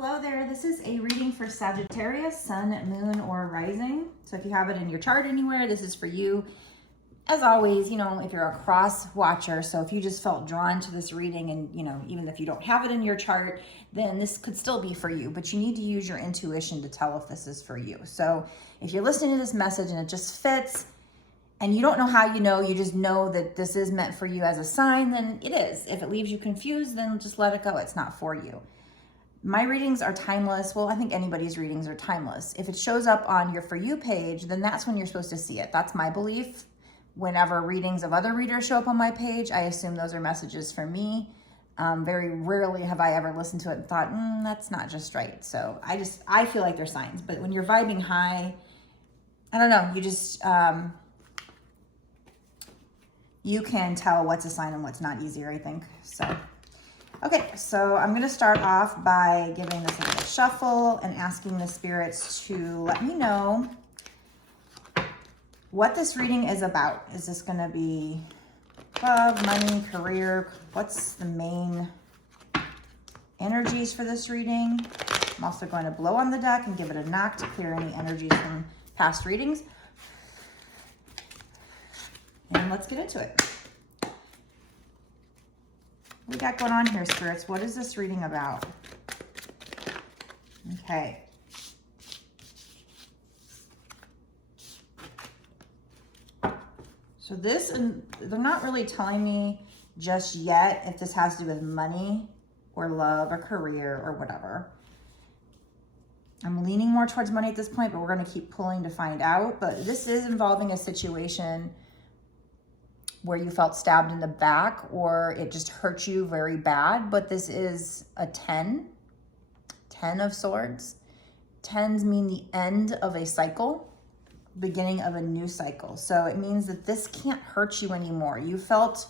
Hello there, this is a reading for Sagittarius, Sun, Moon, or Rising. So if you have it in your chart anywhere, this is for you. As always, if you're a cross watcher, so if you just felt drawn to this reading and, even if you don't have it in your chart, then this could still be for you, but you need to use your intuition to tell if this is for you. So if you're listening to this message and it just fits, and you don't know how you just know that this is meant for you as a sign, then it is. If it leaves you confused, then just let it go. It's not for you. My readings are timeless. Well, I think anybody's readings are timeless. If it shows up on your For You page, then that's when you're supposed to see it. That's my belief. Whenever readings of other readers show up on my page, I assume those are messages for me. Very rarely have I ever listened to it and thought, that's not just right. So I feel like they're signs. But when you're vibing high, I don't know, you can tell what's a sign and what's not easier, I think. So, okay, so I'm going to start off by giving this a little shuffle and asking the spirits to let me know what this reading is about. Is this going to be love, money, career? What's the main energies for this reading? I'm also going to blow on the deck and give it a knock to clear any energies from past readings. And let's get into it. What we got going on here, spirits? What is this reading about? Okay. So this, and they're not really telling me just yet if this has to do with money or love or career or whatever. I'm leaning more towards money at this point, but we're going to keep pulling to find out. But this is involving a situation where you felt stabbed in the back or it just hurt you very bad. But this is a 10 of swords. 10s mean the end of a cycle, beginning of a new cycle. So it means that this can't hurt you anymore. You felt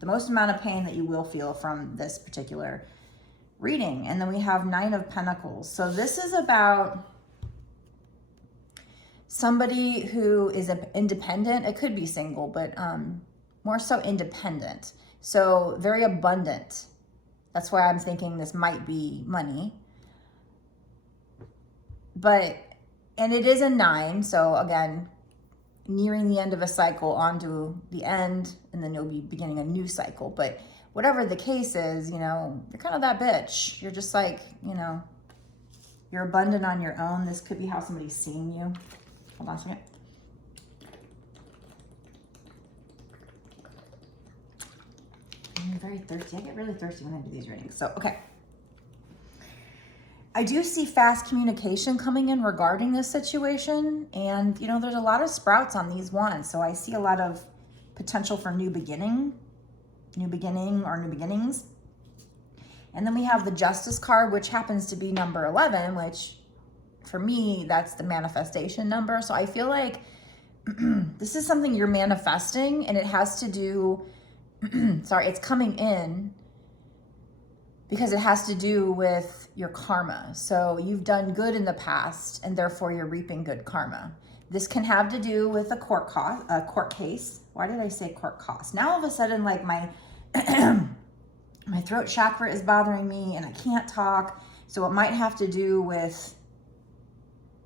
the most amount of pain that you will feel from this particular reading. And then we have 9 of Pentacles. So this is about somebody who is independent. It could be single, but more so independent. So very abundant. That's why I'm thinking this might be money. And it is a 9. So again, nearing the end of a cycle onto the end, and then you'll be beginning a new cycle. But whatever the case is, you're kind of that bitch. You're just like, you're abundant on your own. This could be how somebody's seeing you. Hold on a second. I'm very thirsty. I get really thirsty when I do these readings. So, okay. I do see fast communication coming in regarding this situation. And, there's a lot of sprouts on these ones. So I see a lot of potential for new beginning or new beginnings. And then we have the Justice card, which happens to be number 11, which for me, that's the manifestation number. So I feel like this is something you're manifesting, and it has to do, it's coming in because it has to do with your karma. So you've done good in the past, and therefore you're reaping good karma. This can have to do with a court case. Why did I say court cost? Now all of a sudden, like my throat chakra is bothering me and I can't talk. So it might have to do with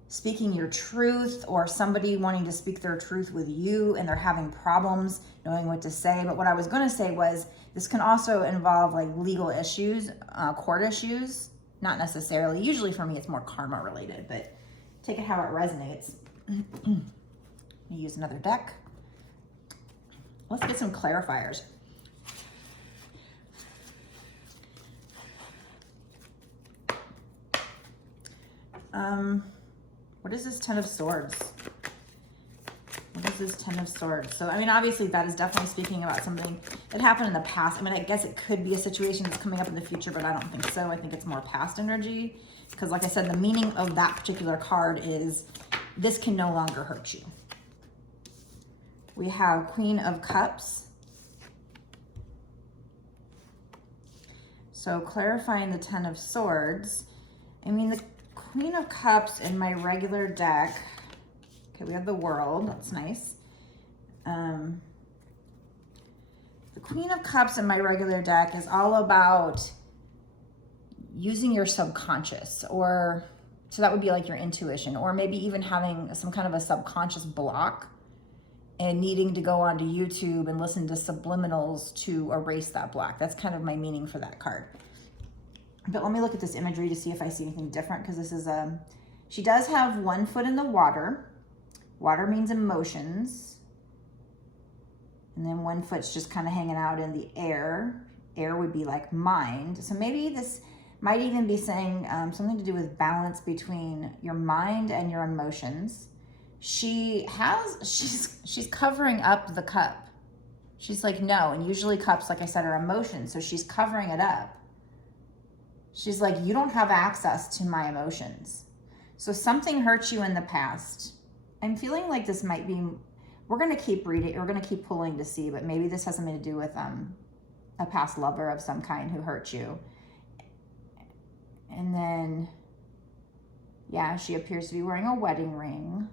speaking your truth, or somebody wanting to speak their truth with you and they're having problems knowing what to say. But what I was going to say was this can also involve like legal issues, court issues, not necessarily. Usually for me, it's more karma related, but take it how it resonates. Use another deck. Let's get some clarifiers. What is this 10 of Swords? What is this 10 of Swords? So, obviously that is definitely speaking about something that happened in the past. I guess it could be a situation that's coming up in the future, but I don't think so. I think it's more past energy because, like I said, the meaning of that particular card is this can no longer hurt you. We have Queen of Cups. So clarifying the 10 of Swords. The Queen of Cups in my regular deck. Okay, we have the World. That's nice. The Queen of Cups in my regular deck is all about using your subconscious, or so that would be like your intuition, or maybe even having some kind of a subconscious block and needing to go onto YouTube and listen to subliminals to erase that block. That's kind of my meaning for that card. But let me look at this imagery to see if I see anything different, because this is she does have one foot in the water. Water means emotions. And then one foot's just kind of hanging out in the air. Air would be like mind. So maybe this might even be saying something to do with balance between your mind and your emotions. She's covering up the cup. She's like, no. And usually cups, like I said, are emotions. So she's covering it up. She's like, you don't have access to my emotions. So something hurt you in the past. I'm feeling like this might be, we're going to keep reading, we're going to keep pulling to see, but maybe this has something to do with a past lover of some kind who hurt you. And then, yeah, she appears to be wearing a wedding ring.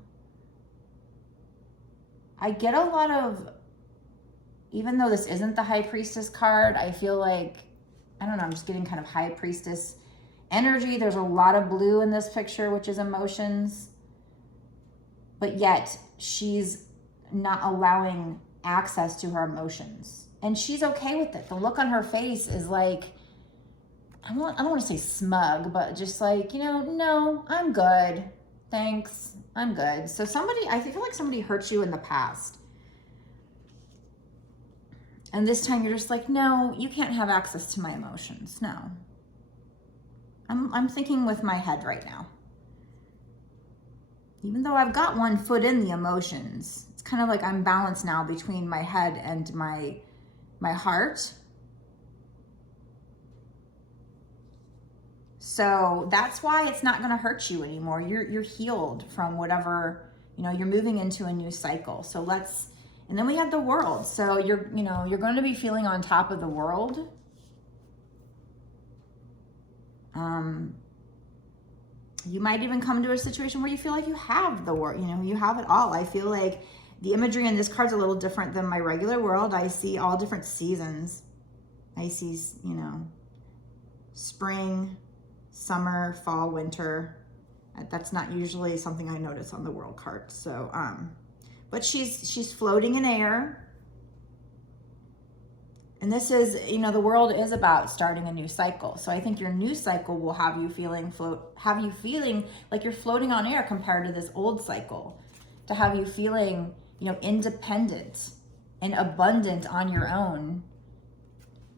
I get a lot of, even though this isn't the High Priestess card, I feel like, I don't know, I'm just getting kind of High Priestess energy. There's a lot of blue in this picture, which is emotions. But yet, she's not allowing access to her emotions. And she's okay with it. The look on her face is like, I don't want to say smug, but just like, you know, no, I'm good. Thanks. I'm good. So I feel like somebody hurt you in the past. And this time you're just like, no, you can't have access to my emotions. No. I'm thinking with my head right now. Even though I've got one foot in the emotions, it's kind of like I'm balanced now between my head and my heart. So that's why it's not going to hurt you anymore. You're healed from whatever, you know, you're moving into a new cycle. So and then we have the World. So you're going to be feeling on top of the world. You might even come to a situation where you feel like you have the world, you know, you have it all. I feel like the imagery in this card's a little different than my regular world. I see all different seasons. I see, you know, spring, summer, fall, winter. That's not usually something I notice on the World card. So, but she's floating in air. And this is, you know, the World is about starting a new cycle. So I think your new cycle will have you feeling like you're floating on air compared to this old cycle. To have you feeling, you know, independent and abundant on your own.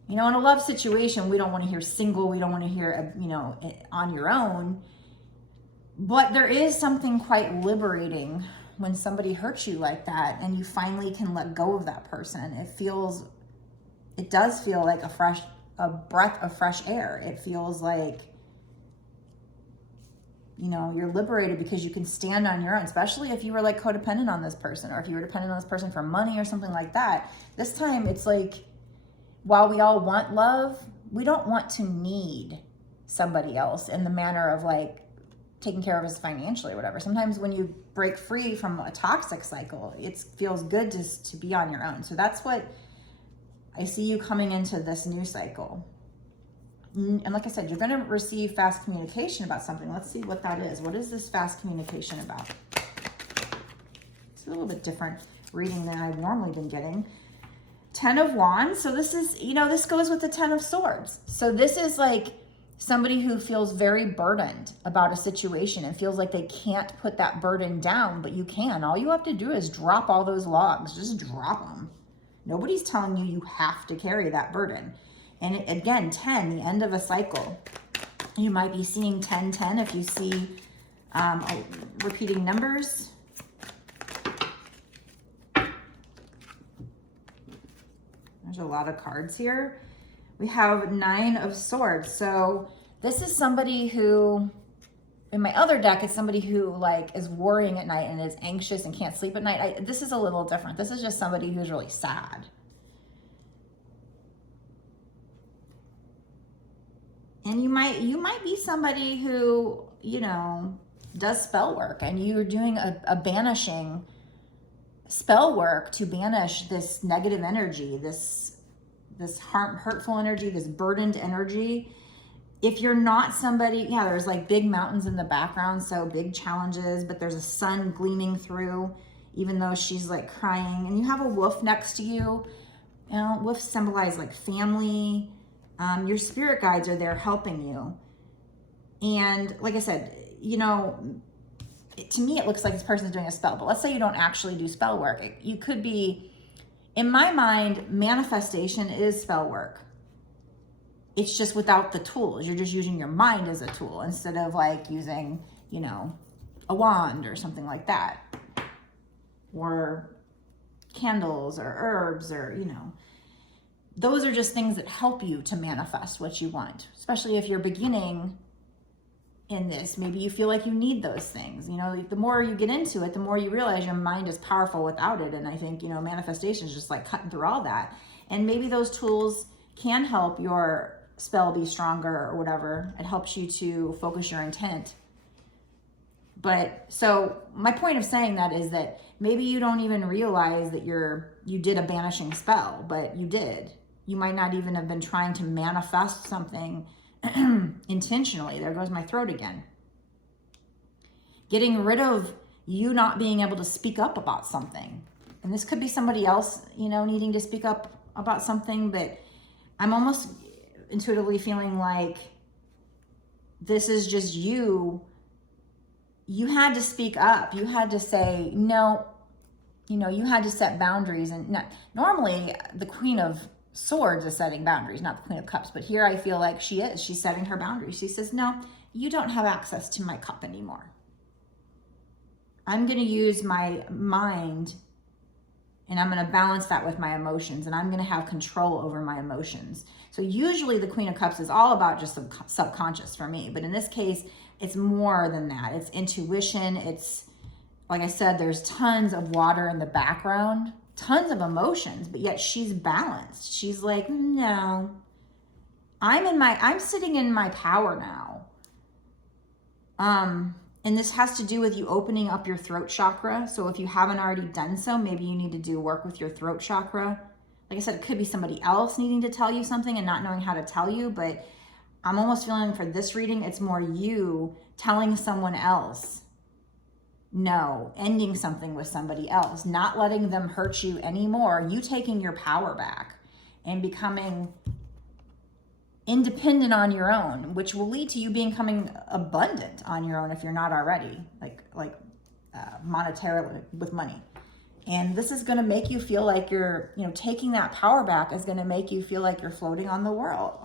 You know, in a love situation, we don't want to hear single. We don't want to hear, you know, on your own. But there is something quite liberating when somebody hurts you like that and you finally can let go of that person. It does feel like a breath of fresh air. It feels like, you know, you're liberated because you can stand on your own, especially if you were like codependent on this person, or if you were dependent on this person for money or something like that. This time it's like, while we all want love, we don't want to need somebody else in the manner of like taking care of us financially or whatever. Sometimes when you break free from a toxic cycle, it feels good just to be on your own. So that's what I see you coming into this new cycle. And like I said, you're going to receive fast communication about something. Let's see what that is. What is this fast communication about? It's a little bit different reading than I've normally been getting. 10 of Wands. So this is, you know, this goes with the 10 of Swords. So this is like somebody who feels very burdened about a situation and feels like they can't put that burden down, but you can. All you have to do is drop all those logs. Just drop them. Nobody's telling you have to carry that burden. And again, 10, the end of a cycle. You might be seeing 10, 10 if you see repeating numbers. There's a lot of cards here. We have 9 of Swords. So this is somebody who, in my other deck, it's somebody who like is worrying at night and is anxious and can't sleep at night. This is a little different. This is just somebody who's really sad. And you might be somebody who, you know, does spell work, and you're doing a banishing spell work to banish this negative energy, this hurtful energy, this burdened energy. if you're not somebody, yeah, there's like big mountains in the background, so big challenges, but there's a sun gleaming through, even though she's like crying, and you have a wolf next to you. You know, wolves symbolize like family. Your spirit guides are there helping you. And like I said, you know, to me, it looks like this person's doing a spell, but let's say you don't actually do spell work. You could be, in my mind, manifestation is spell work. It's just without the tools. You're just using your mind as a tool instead of like using, you know, a wand or something like that. Or candles or herbs or, you know. Those are just things that help you to manifest what you want. Especially if you're beginning in this. Maybe you feel like you need those things. You know, the more you get into it, the more you realize your mind is powerful without it. And I think, you know, manifestation is just like cutting through all that. And maybe those tools can help your spell be stronger or whatever. It helps you to focus your intent. But so my point of saying that is that maybe you don't even realize that you did a banishing spell, but you did. You might not even have been trying to manifest something intentionally. There goes my throat again. Getting rid of you not being able to speak up about something. And this could be somebody else, you know, needing to speak up about something, but I'm almost intuitively feeling like this is just you. You had to speak up. You had to say no. You know, you had to set boundaries. And not, normally the Queen of Swords is setting boundaries, not the Queen of Cups. But here I feel like she is. She's setting her boundaries. She says, no, you don't have access to my cup anymore. I'm going to use my mind and I'm going to balance that with my emotions, and I'm going to have control over my emotions. So usually the Queen of Cups is all about just subconscious for me. But in this case, it's more than that. It's intuition. It's, like I said, there's tons of water in the background, tons of emotions, but yet she's balanced. She's like, no, I'm sitting in my power now. And this has to do with you opening up your throat chakra. So if you haven't already done so, maybe you need to do work with your throat chakra. Like I said, it could be somebody else needing to tell you something and not knowing how to tell you, but I'm almost feeling for this reading, it's more you telling someone else no, ending something with somebody else, not letting them hurt you anymore, you taking your power back and becoming independent on your own, which will lead to you becoming abundant on your own if you're not already, like monetarily with money. And this is going to make you feel like you're, you know, taking that power back is going to make you feel like you're floating on the world,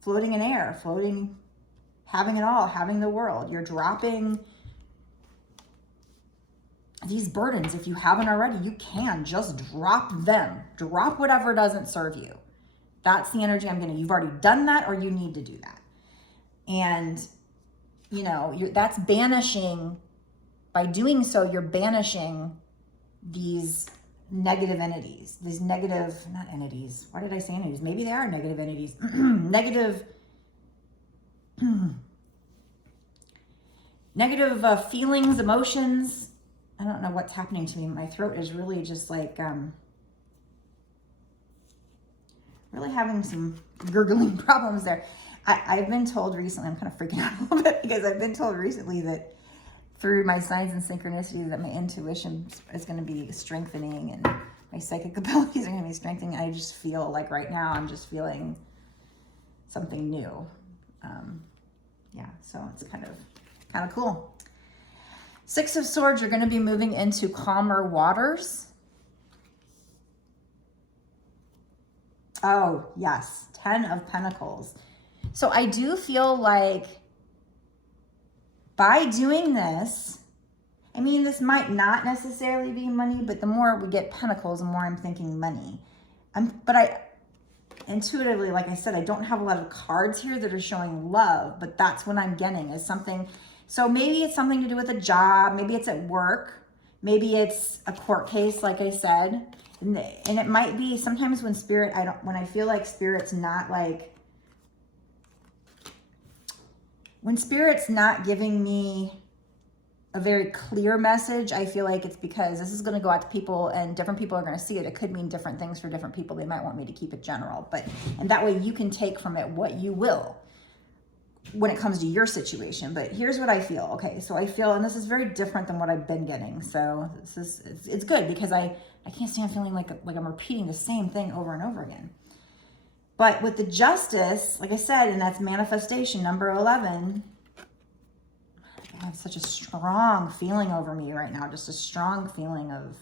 floating in air, floating, having it all, having the world. You're dropping these burdens. If you haven't already, you can just drop them. Drop whatever doesn't serve you. That's the energy I'm getting. You've already done that, or you need to do that. And, you know, that's banishing. By doing so, you're banishing these negative entities, these negative, not entities. Why did I say entities? Maybe they are negative entities. Negative feelings, emotions. I don't know what's happening to me. My throat is really just like, really having some gurgling problems there. I've been told recently, I'm kind of freaking out a little bit because I've been told recently that through my signs and synchronicities that my intuition is going to be strengthening and my psychic abilities are going to be strengthening. I just feel like right now I'm just feeling something new. Yeah, so it's kind of cool. Six of Swords, you're going to be moving into calmer waters. Oh, yes. 10 of Pentacles. So I do feel like by doing this, I mean, this might not necessarily be money, but the more we get Pentacles, the more I'm thinking money. But I intuitively, like I said, I don't have a lot of cards here that are showing love, but that's what I'm getting is something. So maybe it's something to do with a job. Maybe it's at work. Maybe it's a court case, like I said. And it might be sometimes when spirit, when I feel like spirit's not like, when spirit's not giving me a very clear message, I feel like it's because this is going to go out to people and different people are going to see it. It could mean different things for different people. They might want me to keep it general, and that way you can take from it what you will. when it comes to your situation. But here's what I feel. Okay, so I feel, and this is very different than what I've been getting. So it's good because I can't stand feeling like I'm repeating the same thing over and over again. But with the Justice, like I said, and that's manifestation, number 11, I have such a strong feeling over me right now, just a strong feeling of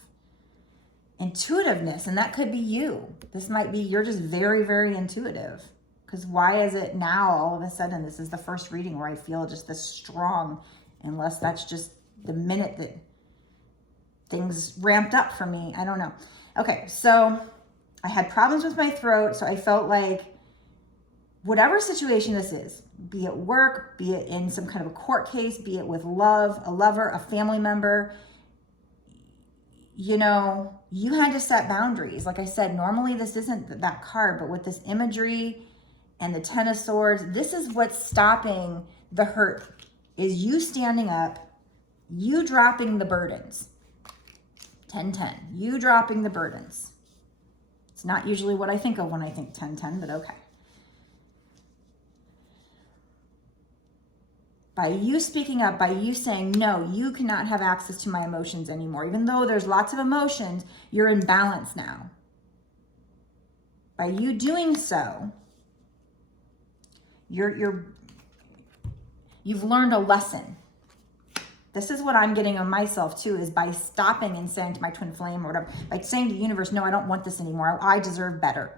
intuitiveness. And that could be you. This might be, you're just very, very intuitive. Because why is it now all of a sudden, this is the first reading where I feel just this strong, unless that's just the minute that things ramped up for me. I don't know. Okay, so I had problems with my throat, so I felt like whatever situation this is, be it work, be it in some kind of a court case, be it with love, a lover, a family member, you know, you had to set boundaries. Like I said, normally this isn't that card, but with this imagery and the Ten of Swords, this is what's stopping the hurt, is you standing up, you dropping the burdens. 10-10, you dropping the burdens. It's not usually what I think of when I think 10-10, but okay. By you speaking up, by you saying, no, you cannot have access to my emotions anymore. Even though there's lots of emotions, you're in balance now. By you doing so, you've learned a lesson. This is what I'm getting on myself too, is by stopping and saying to my twin flame or whatever, by saying to the universe, no, I don't want this anymore. I deserve better.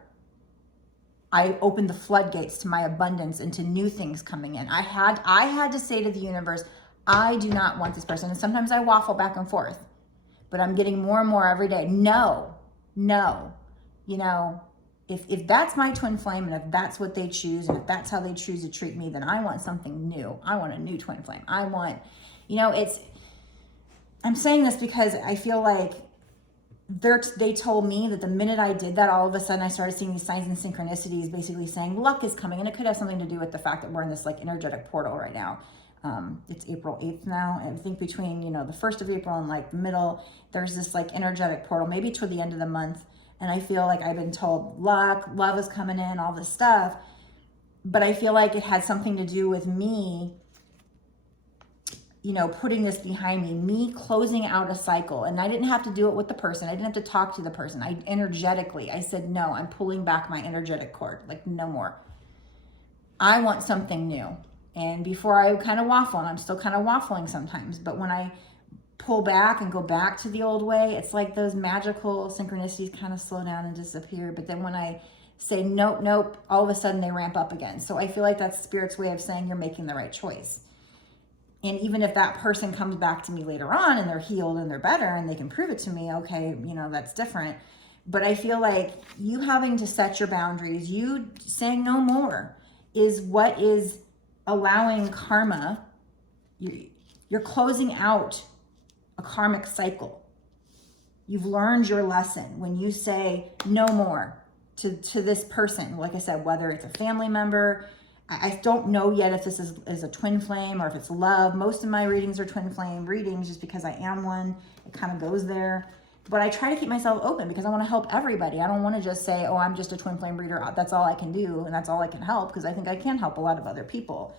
I opened the floodgates to my abundance and to new things coming in. I had to say to the universe, I do not want this person. And sometimes I waffle back and forth, but I'm getting more and more every day. No. You know, if that's my twin flame and if that's what they choose and if that's how they choose to treat me, then I want something new. I want a new twin flame. I want, you know, I'm saying this because I feel like they told me that the minute I did that, all of a sudden I started seeing these signs and synchronicities basically saying luck is coming. And it could have something to do with the fact that we're in this like energetic portal right now. It's April 8th now. And I think between, you know, the 1st of April and like the middle, there's this like energetic portal, maybe toward the end of the month. And I feel like I've been told luck, love is coming in, all this stuff. But I feel like it had something to do with me, you know, putting this behind me closing out a cycle. And I didn't have to do it with the person. I didn't have to talk to the person. I said, no, I'm pulling back my energetic cord. Like, no more. I want something new. And before I kind of waffle, and I'm still kind of waffling sometimes, but when I pull back and go back to the old way, it's like those magical synchronicities kind of slow down and disappear. But then when I say nope, all of a sudden they ramp up again. So I feel like that's Spirit's way of saying you're making the right choice. And even if that person comes back to me later on and they're healed and they're better and they can prove it to me, okay, you know, that's different. But I feel like you having to set your boundaries, you saying no more, is what is allowing karma. You're closing out a karmic cycle. You've learned your lesson when you say no more to this person. Like I said, whether it's a family member, I don't know yet if this is a twin flame or if it's love. Most of my readings are twin flame readings just because I am one. It kind of goes there. But I try to keep myself open because I want to help everybody. I don't want to just say, oh, I'm just a twin flame reader. That's all I can do and that's all I can help, because I think I can help a lot of other people.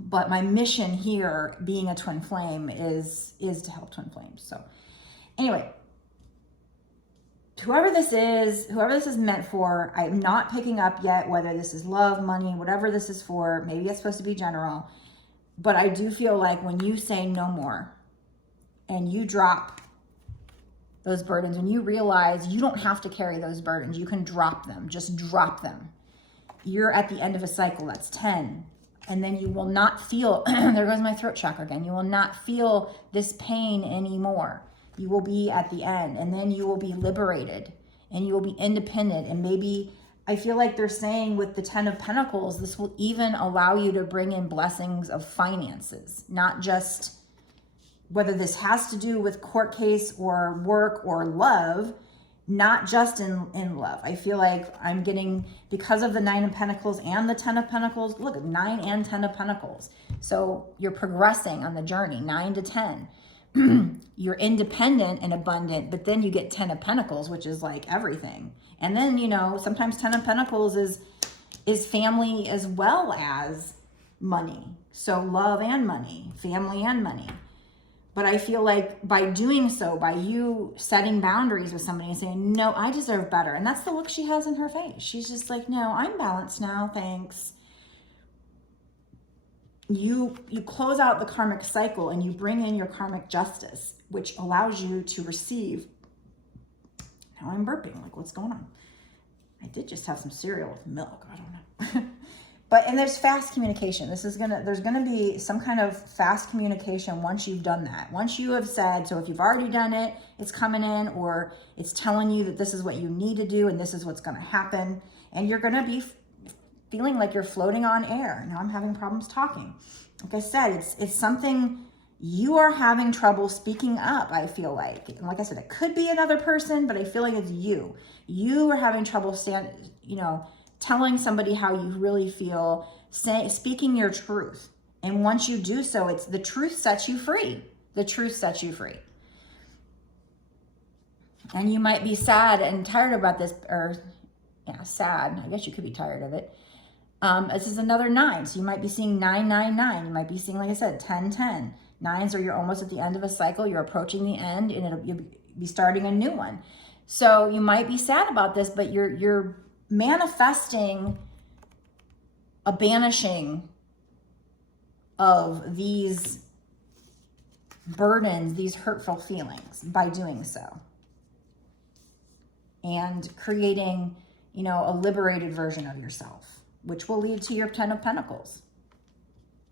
But my mission here, being a twin flame, is to help twin flames. So anyway, whoever this is meant for, I'm not picking up yet whether this is love, money, whatever this is for. Maybe it's supposed to be general. But I do feel like when you say no more and you drop those burdens, when you realize you don't have to carry those burdens, you can drop them, just drop them. You're at the end of a cycle, that's 10. And then you will not feel, there goes my throat chakra again, you will not feel this pain anymore. You will be at the end, and then you will be liberated and you will be independent. And maybe, I feel like they're saying with the 10 of Pentacles, this will even allow you to bring in blessings of finances, not just whether this has to do with court case or work or love, not just in love. I feel like I'm getting, because of the 9 of Pentacles and the 10 of Pentacles, look, 9 and 10 of Pentacles. So you're progressing on the journey, 9 to 10. You're independent and abundant, but then you get 10 of Pentacles, which is like everything. And then, you know, sometimes 10 of Pentacles is is family as well as money. So love and money, family and money. But I feel like by doing so, by you setting boundaries with somebody and saying, no, I deserve better. And that's the look she has in her face. She's just like, no, I'm balanced now, thanks. You close out the karmic cycle and you bring in your karmic justice, which allows you to receive. Now I'm burping, like what's going on? I did just have some cereal with milk, I don't know. And there's fast communication. There's gonna be some kind of fast communication once you've done that. Once you have said, so if you've already done it, it's coming in, or it's telling you that this is what you need to do and this is what's gonna happen. And you're gonna be feeling like you're floating on air. Now I'm having problems talking. Like I said, it's something you are having trouble speaking up, I feel like. And like I said, it could be another person, but I feel like it's you. You are having trouble telling somebody how you really feel, speaking your truth. And once you do so, it's the truth sets you free. The truth sets you free. And you might be sad and tired about this, or yeah, sad. I guess you could be tired of it. This is another 9. So you might be seeing 999. You might be seeing, like I said, 1010. 9s are you're almost at the end of a cycle. You're approaching the end and you'll be starting a new one. So you might be sad about this, but you're manifesting a banishing of these burdens, these hurtful feelings by doing so. And creating, a liberated version of yourself, which will lead to your 10 of Pentacles.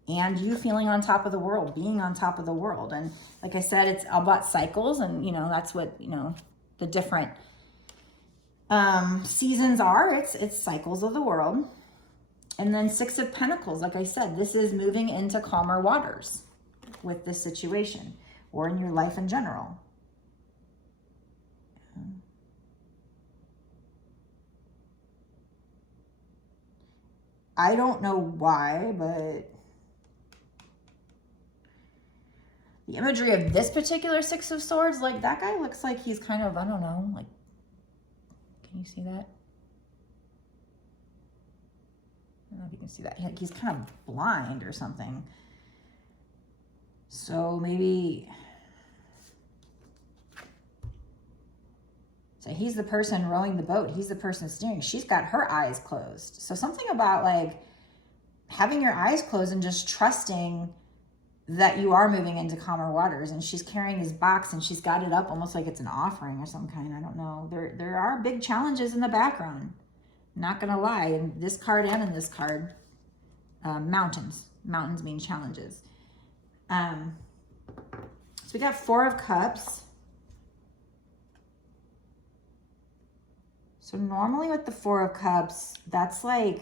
And you feeling on top of the world, being on top of the world. And like I said, it's about cycles, and that's what, the different seasons are. It's cycles of the world. And then 6 of Pentacles, like I said, this is moving into calmer waters with this situation, or in your life in general. I don't know why, but the imagery of this particular 6 of Swords, like that guy looks like he's kind of, I don't know, like, can you see that? I don't know if you can see that. He's kind of blind or something. So maybe, so he's the person rowing the boat. He's the person steering. She's got her eyes closed. So something about like having your eyes closed and just trusting that you are moving into calmer waters. And she's carrying this box and she's got it up almost like it's an offering or some kind. I don't know. There are big challenges in the background. Not gonna lie. In this card and in this card, mountains. Mountains mean challenges. So we got 4 of Cups. So normally with the 4 of Cups, that's like,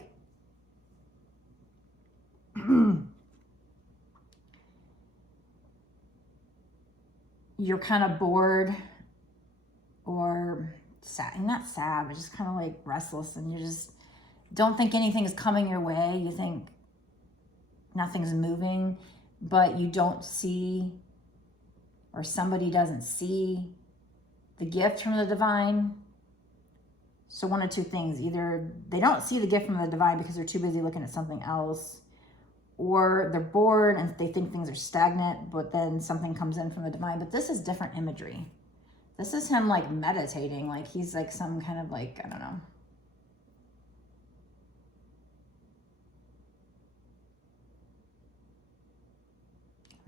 you're kind of bored or sad, not sad, but just kind of like restless, and you just don't think anything is coming your way. You think nothing's moving, but you don't see, or somebody doesn't see the gift from the divine. So one of 2 things: either they don't see the gift from the divine because they're too busy looking at something else, or they're bored and they think things are stagnant, but then something comes in from the divine. But this is different imagery. This is him like meditating, like he's like some kind of like, I don't know.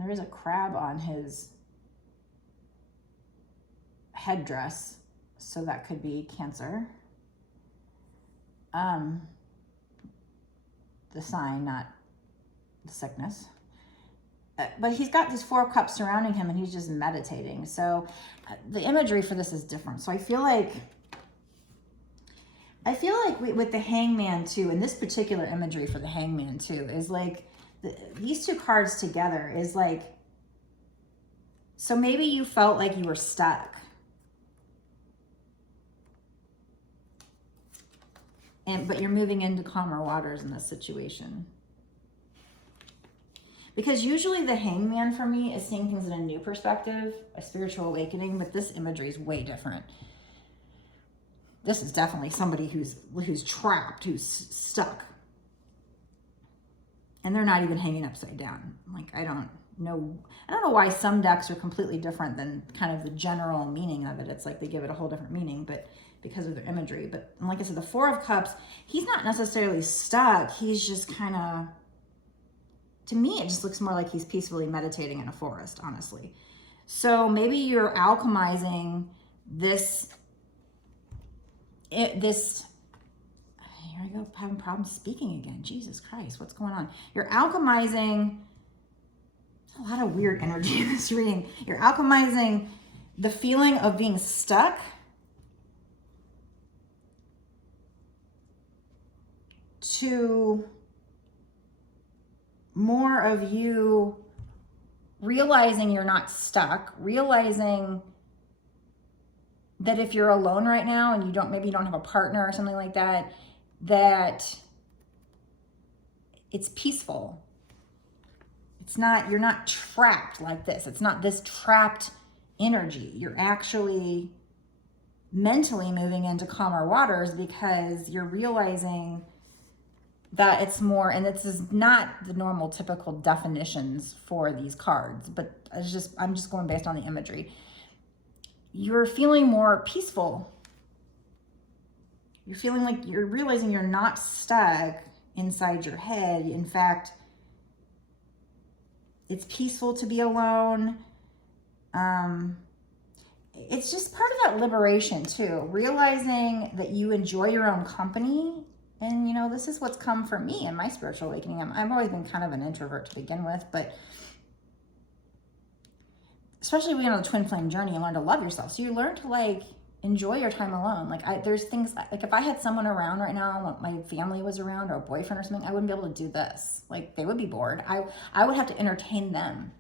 There is a crab on his headdress, so that could be Cancer. The sign, not the sickness. But he's got these 4 of Cups surrounding him and he's just meditating. So the imagery for this is different. So I feel like with the Hangman too, and this particular imagery for the Hangman too, is like these 2 cards together is like, so maybe you felt like you were stuck. But you're moving into calmer waters in this situation. Because usually the Hangman for me is seeing things in a new perspective, a spiritual awakening, but this imagery is way different. This is definitely somebody who's trapped, who's stuck. And they're not even hanging upside down. Like, I don't know why some decks are completely different than kind of the general meaning of it. It's like they give it a whole different meaning, but because of their imagery. But like I said, the Four of Cups, he's not necessarily stuck. He's just kind of, to me, it just looks more like he's peacefully meditating in a forest, honestly. So maybe you're alchemizing this, here I go, having problems speaking again. Jesus Christ, what's going on? You're alchemizing, a lot of weird energy in this reading. You're alchemizing the feeling of being stuck to more of you realizing you're not stuck, realizing that if you're alone right now and maybe you don't have a partner or something like that, that it's peaceful. You're not trapped like this. It's not this trapped energy. You're actually mentally moving into calmer waters because you're realizing that it's more, and this is not the normal typical definitions for these cards, but I'm just going based on the imagery. You're feeling more peaceful. You're feeling like you're realizing you're not stuck inside your head. In fact, it's peaceful to be alone. It's just part of that liberation too, realizing that you enjoy your own company. And, this is what's come for me in my spiritual awakening. I've always been kind of an introvert to begin with, but especially when you're on the twin flame journey, you learn to love yourself. So you learn to enjoy your time alone. There's things, if I had someone around right now, my family was around or a boyfriend or something, I wouldn't be able to do this. They would be bored. I would have to entertain them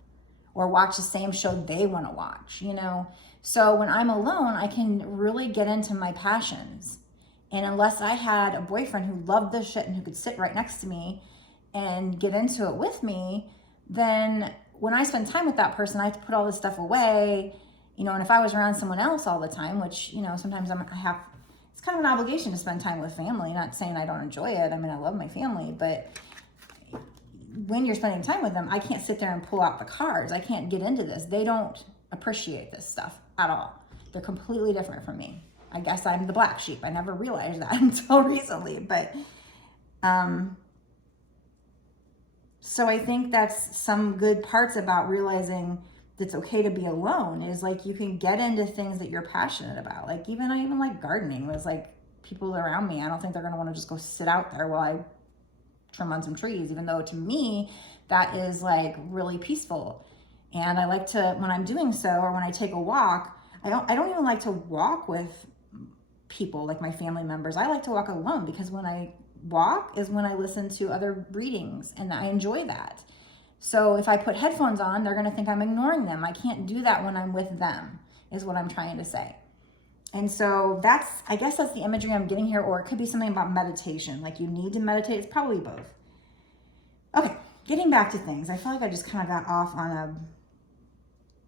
or watch the same show they want to watch, So when I'm alone, I can really get into my passions. And unless I had a boyfriend who loved this shit and who could sit right next to me and get into it with me, then when I spend time with that person, I have to put all this stuff away, and if I was around someone else all the time, which, sometimes it's kind of an obligation to spend time with family, not saying I don't enjoy it. I mean, I love my family, but when you're spending time with them, I can't sit there and pull out the cards. I can't get into this. They don't appreciate this stuff at all. They're completely different from me. I guess I'm the black sheep. I never realized that until recently, but so I think that's some good parts about realizing it's okay to be alone, is you can get into things that you're passionate about. I even like gardening. It was people around me, I don't think they're going to want to just go sit out there while I trim on some trees, even though to me that is really peaceful. And I like to, when I'm doing so, or when I take a walk, I don't even like to walk with people like my family members. I like to walk alone because when I walk is when I listen to other readings and I enjoy that. So if I put headphones on, they're going to think I'm ignoring them. I can't do that when I'm with them, is what I'm trying to say. And so I guess that's the imagery I'm getting here, or it could be something about meditation. You need to meditate. It's probably both. Okay, getting back to things. I feel like I just kind of got off on a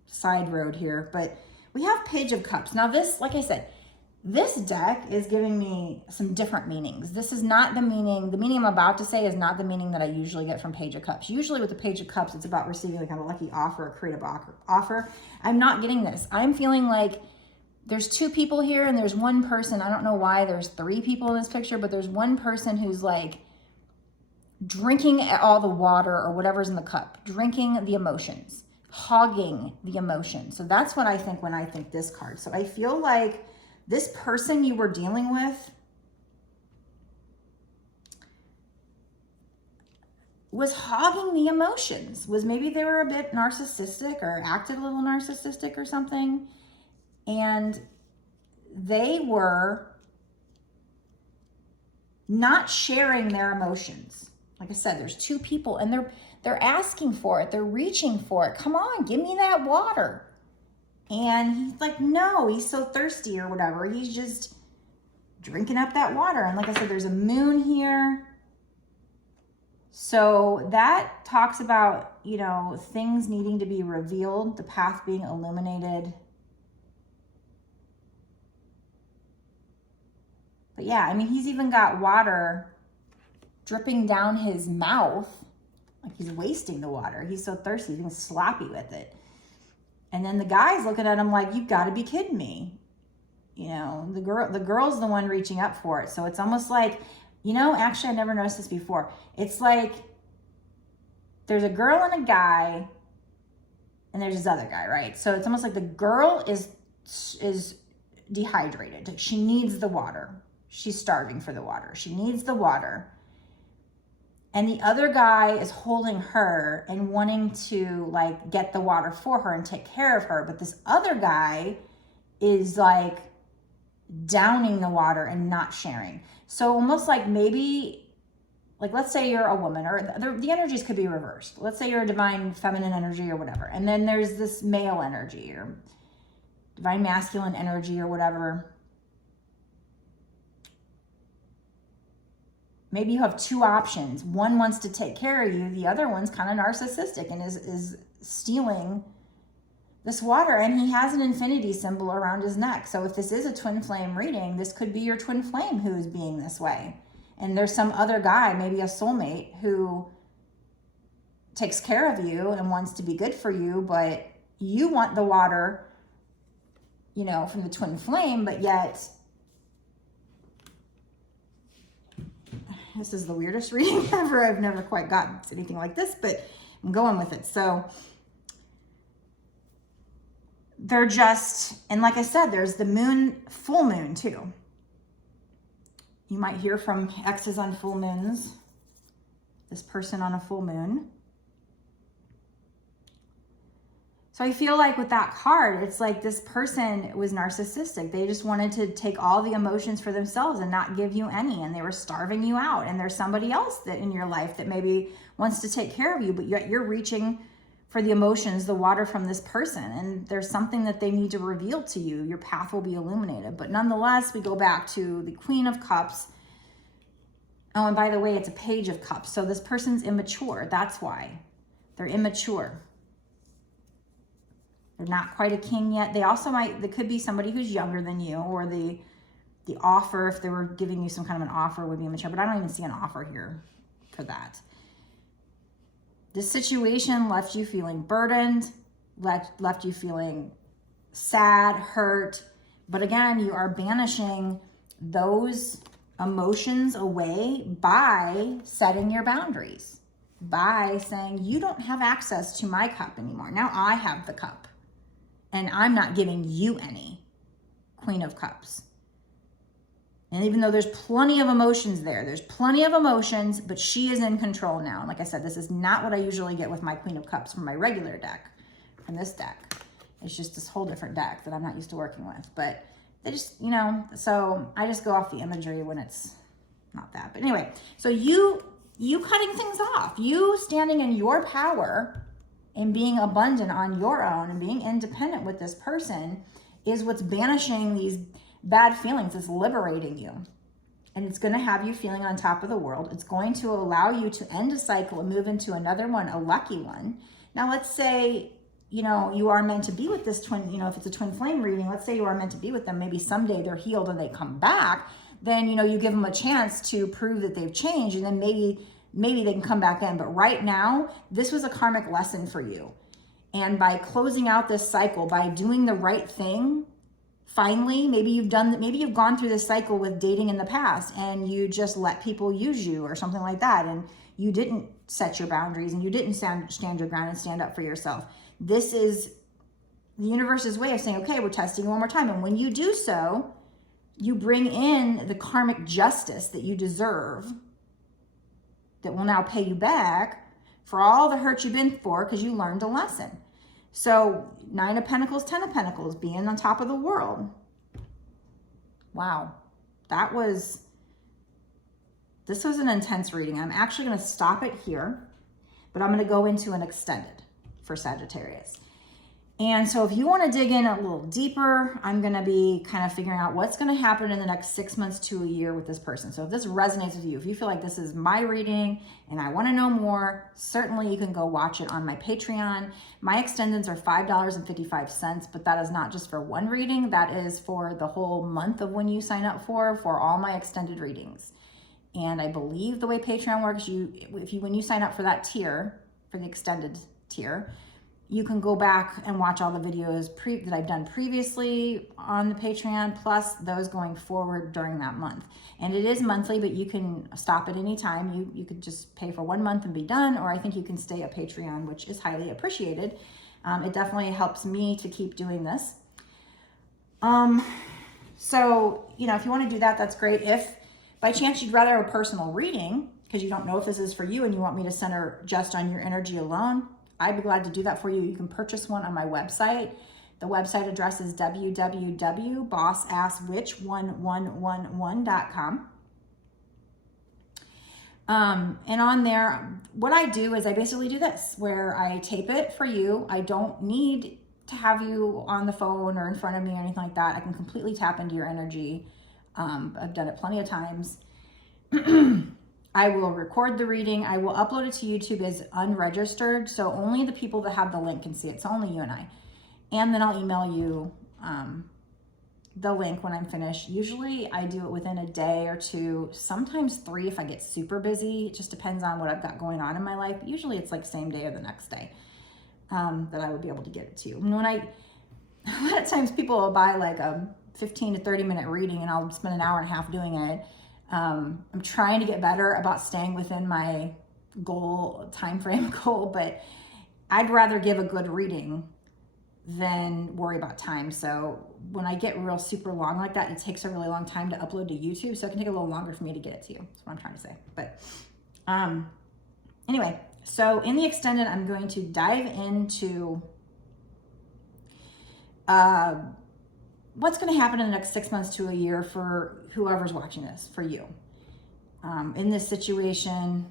side road here, but we have Page of Cups. Now this, like I said, this deck is giving me some different meanings. This is not the meaning I'm about to say is not the meaning that I usually get from Page of Cups. Usually with the Page of Cups, it's about receiving a lucky offer, a creative offer. I'm not getting this. I'm feeling like there's two people here and there's one person. I don't know why there's three people in this picture, but there's one person who's drinking all the water or whatever's in the cup, drinking the emotions, hogging the emotion. So that's what I think when I think this card. So I feel like this person you were dealing with was hogging the emotions. Maybe they were a bit narcissistic or acted a little narcissistic or something. And they were not sharing their emotions. Like I said, there's two people and they're asking for it. They're reaching for it. Come on, give me that water. And he's like, no, he's so thirsty or whatever. He's just drinking up that water. And like I said, there's a moon here. So that talks about, things needing to be revealed, the path being illuminated. But yeah, I mean, he's even got water dripping down his mouth. Like he's wasting the water. He's so thirsty, he's being sloppy with it. And then the guy's looking at him like, you've got to be kidding me. You know, the girl's the one reaching up for it. So it's almost like, you know, actually I never noticed this before. It's like there's a girl and a guy, and there's this other guy, right? So it's almost like the girl is dehydrated. She needs the water. She's starving for the water. She needs the water. And the other guy is holding her and wanting to like get the water for her and take care of her. But this other guy is like downing the water and not sharing. So almost like maybe, like let's say you're a woman, or the energies could be reversed. Let's say you're a divine feminine energy or whatever. And then there's this male energy or divine masculine energy or whatever. Maybe you have two options. One wants to take care of you. The other one's kind of narcissistic and is stealing this water. And he has an infinity symbol around his neck. So if this is a twin flame reading, this could be your twin flame who is being this way. And there's some other guy, maybe a soulmate, who takes care of you and wants to be good for you, but you want the water, you know, from the twin flame, but yet this is the weirdest reading ever. I've never quite gotten anything like this, but I'm going with it. So they're just, and like I said, there's the moon, full moon too. You might hear from exes on full moons, this person on a full moon. So I feel like with that card, it's like this person was narcissistic. They just wanted to take all the emotions for themselves and not give you any. And they were starving you out. And there's somebody else that in your life that maybe wants to take care of you, but yet you're reaching for the emotions, the water from this person. And there's something that they need to reveal to you. Your path will be illuminated. But nonetheless, we go back to the Queen of Cups. Oh, and by the way, it's a Page of Cups. So this person's immature. That's why. They're immature. They're not quite a king yet. They also might, there could be somebody who's younger than you, or the offer, if they were giving you some kind of an offer, would be immature, but I don't even see an offer here for that. This situation left you feeling burdened, left you feeling sad, hurt, but again, you are banishing those emotions away by setting your boundaries, by saying, you don't have access to my cup anymore. Now I have the cup. And I'm not giving you any. Queen of Cups. And even though there's plenty of emotions there, there's plenty of emotions, but she is in control now. And like I said, this is not what I usually get with my Queen of Cups from my regular deck, from this deck. It's just this whole different deck that I'm not used to working with. But they just, you know, so I just go off the imagery when it's not that. But anyway, so you cutting things off, you standing in your power and being abundant on your own and being independent with this person is what's banishing these bad feelings. It's liberating you. And it's going to have you feeling on top of the world. It's going to allow you to end a cycle and move into another one, a lucky one. Now, let's say, you know, you are meant to be with this twin, you know, if it's a twin flame reading, let's say you are meant to be with them. Maybe someday they're healed and they come back. Then, you know, you give them a chance to prove that they've changed, and then maybe they can come back in. But right now, this was a karmic lesson for you. And by closing out this cycle, by doing the right thing, finally, maybe you've gone through this cycle with dating in the past and you just let people use you or something like that. And you didn't set your boundaries and you didn't stand your ground and stand up for yourself. This is the universe's way of saying, okay, we're testing you one more time. And when you do so, you bring in the karmic justice that you deserve, that will now pay you back for all the hurt you've been for, because you learned a lesson. So 9 of Pentacles, 10 of Pentacles, being on top of the world. Wow. This was an intense reading. I'm actually going to stop it here, but I'm going to go into an extended for Sagittarius. And so if you want to dig in a little deeper, I'm going to be kind of figuring out what's going to happen in the next 6 months to a year with this person. So if this resonates with you, if you feel like this is my reading and I want to know more, certainly you can go watch it on my Patreon. My extendeds are $5.55, but that is not just for one reading. That is for the whole month of when you sign up for all my extended readings. And I believe the way Patreon works, when you sign up for that tier, for the extended tier, you can go back and watch all the videos that I've done previously on the Patreon, plus those going forward during that month. And it is monthly, but you can stop at any time. You could just pay for 1 month and be done, or I think you can stay a Patreon, which is highly appreciated. It definitely helps me to keep doing this. So, if you want to do that, that's great. If by chance you'd rather have a personal reading, because you don't know if this is for you and you want me to center just on your energy alone, I'd be glad to do that for you. You can purchase one on my website. The website address is www.bossasswitch1111.com. And on there, what I do is I basically do this, where I tape it for you. I don't need to have you on the phone or in front of me or anything like that. I can completely tap into your energy. I've done it plenty of times. I will record the reading. I will upload it to YouTube as unregistered, so only the people that have the link can see it. So only you and I. And then I'll email you the link when I'm finished. Usually I do it within a day or two, sometimes 3 if I get super busy. It just depends on what I've got going on in my life. Usually it's like same day or the next day that I would be able to get it to you. And a lot of times people will buy like a 15 to 30 minute reading and I'll spend an hour and a half doing it. I'm trying to get better about staying within my time frame goal, but I'd rather give a good reading than worry about time. So when I get real super long like that, it takes a really long time to upload to YouTube. So it can take a little longer for me to get it to you. That's what I'm trying to say. But anyway, so in the extended, I'm going to dive into what's going to happen in the next 6 months to a year for whoever's watching this, for you, in this situation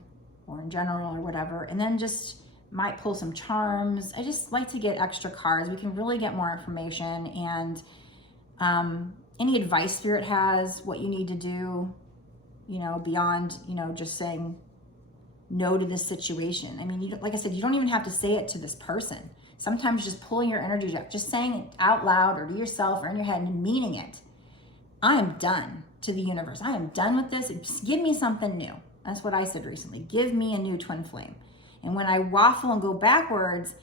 or in general or whatever. And then just might pull some charms. I just like to get extra cards. We can really get more information, and any advice Spirit has, what you need to do, beyond, just saying no to this situation. I mean, like I said, you don't even have to say it to this person. Sometimes just pulling your energy up, just saying it out loud or to yourself or in your head and meaning it. I am done to the universe. I am done with this. Just give me something new. That's what I said recently. Give me a new twin flame. And when I waffle and go backwards,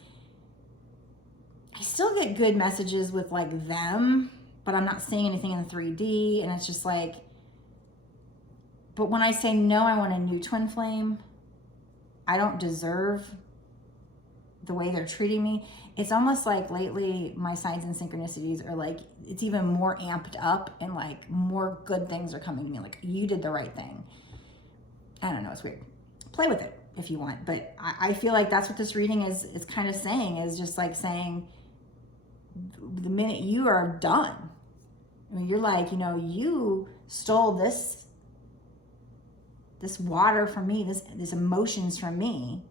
I still get good messages with like them, but I'm not seeing anything in 3D. And it's just like, but when I say no, I want a new twin flame, I don't deserve the way they're treating me. It's almost like lately my signs and synchronicities are like, it's even more amped up and like more good things are coming to me. Like, you did the right thing. I don't know, it's weird. Play with it if you want, but I feel like that's what this reading is kind of saying, is just like saying the minute you are done, I mean, you're like, you stole this water from me, this emotions from me,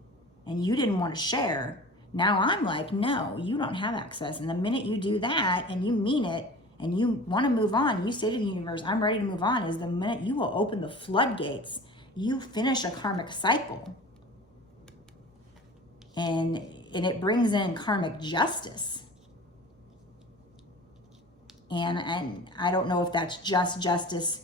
and you didn't want to share. Now I'm like, no, you don't have access. And the minute you do that and you mean it and you want to move on, you say to the universe, I'm ready to move on, is the minute you will open the floodgates. You finish a karmic cycle. And it brings in karmic justice. And I don't know if that's just justice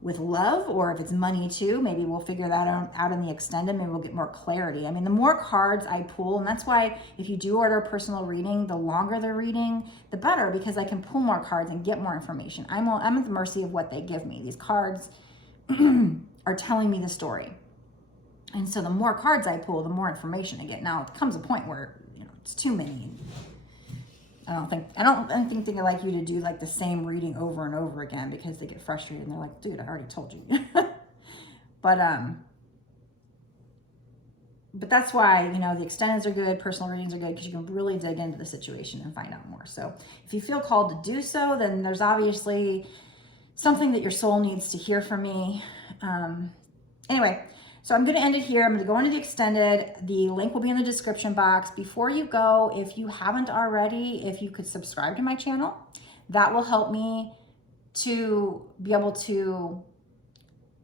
with love or if it's money too. Maybe we'll figure that out in the extended. Maybe we'll get more clarity. I mean, the more cards I pull, and that's why if you do order a personal reading, the longer the reading, the better, because I can pull more cards and get more information. I'm at the mercy of what they give me. These cards are telling me the story. And so the more cards I pull, the more information I get. Now, it comes a point where, it's too many. I don't think they like you to do like the same reading over and over again, because they get frustrated and they're like, dude, I already told you. But that's why, the extendeds are good, personal readings are good, because you can really dig into the situation and find out more. So if you feel called to do so, then there's obviously something that your soul needs to hear from me. Anyway, so I'm going to end it here. I'm going to go into the extended. The link will be in the description box. Before you go, if you haven't already, if you could subscribe to my channel, that will help me to be able to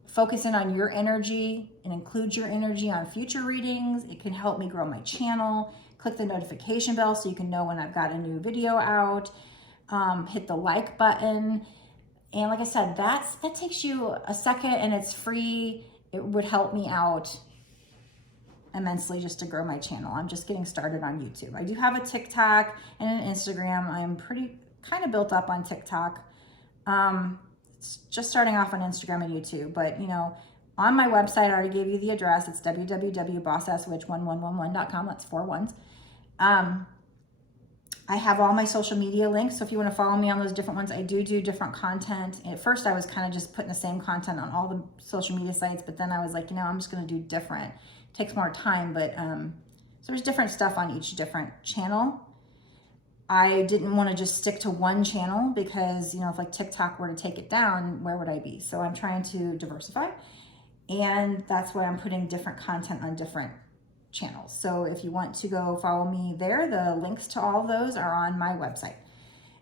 focus in on your energy and include your energy on future readings. It can help me grow my channel. Click the notification bell so you can know when I've got a new video out. Hit the like button. And like I said, that takes you a second and it's free. it would help me out immensely just to grow my channel. I'm just getting started on YouTube. I do have a TikTok and an Instagram. I'm pretty kind of built up on TikTok. It's just starting off on Instagram and YouTube, but you know, on my website, I already gave you the address. It's www.bossasswitch1111.com. That's 4 ones. I have all my social media links, so if you want to follow me on those different ones, I do different content. At first, I was kind of just putting the same content on all the social media sites, but then I was like, you know, I'm just going to do different. It takes more time, but so there's different stuff on each different channel. I didn't want to just stick to one channel because, you know, if like TikTok were to take it down, where would I be? So I'm trying to diversify, and that's why I'm putting different content on different channels. So if you want to go follow me there, the links to all of those are on my website.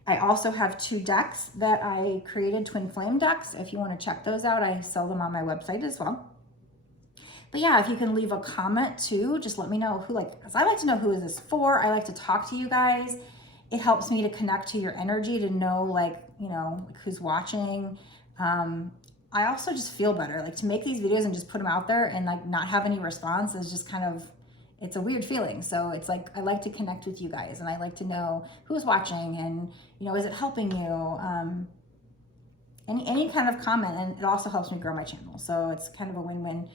I also have 2 decks that I created, Twinflame decks. If you want to check those out, I sell them on my website as well. But yeah, if you can leave a comment too, just let me know who, like, because I like to know who is this for. I like to talk to you guys. It helps me to connect to your energy, to know, like, you know, who's watching. I also just feel better, like, to make these videos and just put them out there and like not have any response is just kind of, it's a weird feeling. So it's like, I like to connect with you guys, and I like to know who's watching, and, you know, is it helping you? Any kind of comment, and it also helps me grow my channel. So it's kind of a win-win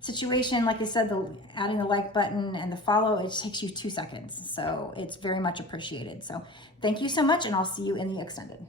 situation. Like I said, adding the like button and the follow, it takes you 2 seconds. So it's very much appreciated. So thank you so much, and I'll see you in the extended.